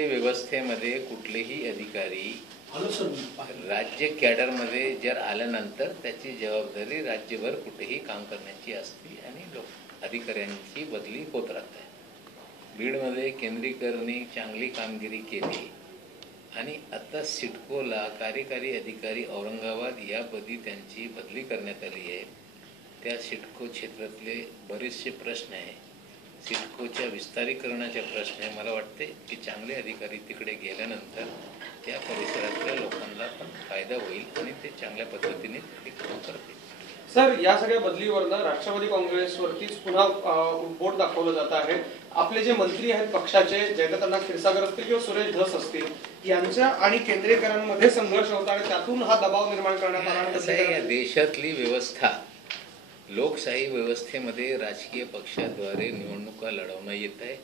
व्यवस्थेमध्ये कुठलेही अधिकारी राज्य कॅडरमध्ये जर आल्यानंतर त्याची जबाबदारी राज्यभर कुठेही काम करण्याची असते आणि अधिकाऱ्यांची बदली होत राहते. बीडमध्ये केंद्रीकरणी चांगली कामगिरी केली आणि आता सिडकोला कार्यकारी अधिकारी औरंगाबाद यापदी त्यांची बदली करण्यात आली आहे. त्या सिडको क्षेत्रातले बरेचसे प्रश्न आहे, सिडकोच्या विस्तारीकरणाचे प्रश्न आहे. मला वाटते की चांगले अधिकारी तिकडे गेल्यानंतर त्या परिसरातल्या लोकांना पण फायदा होईल आणि ते चांगल्या पद्धतीने ते काम करतील. सर, या सगळ्या बदलीवरनं राष्ट्रवादी काँग्रेसवरतीच पुन्हा बोट दाखवलं जात आहे. आपले जे मंत्री आहेत पक्षाचे, जयदत्त क्षीरसागर असतील किंवा सुरेश धस असतील, यांच्या आणि केंद्रीकरांमध्ये संघर्ष होता आणि त्यातून हा दबाव निर्माण करण्यात आला. या देशातली व्यवस्था, लोकशाही व्यवस्थेमध्ये राजकीय पक्षाद्वारे निवडणुका लढवणं येत आहे.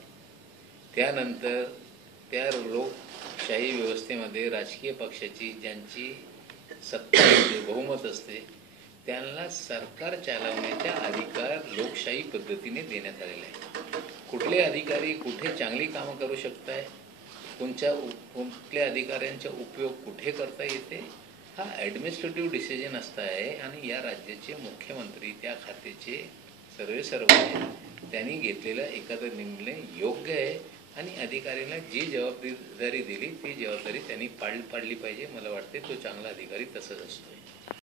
त्यानंतर त्या लोकशाही व्यवस्थेमध्ये राजकीय पक्षाची ज्यांची सत्ता असते, बहुमत असते, त्यांना सरकार चालवण्याचा अधिकार लोकशाही पद्धतीने देण्यात आलेला आहे. कुठले अधिकारी कुठे चांगली कामं करू शकताय, कुठल्या अधिकाऱ्यांचा उपयोग कुठे करता येते, हा ॲडमिनिस्ट्रेटिव्ह डिसिजन असता आहे. आणि या राज्याचे मुख्यमंत्री त्या खात्याचे सर्व आहेत, त्यांनी घेतलेला एखादा निर्णय योग्य आहे आणि अधिकाऱ्यांना जी जबाबदारी दिली ती जबाबदारी त्यांनी पाळली पाहिजे. मला वाटते तो चांगला अधिकारी तसंच असतो.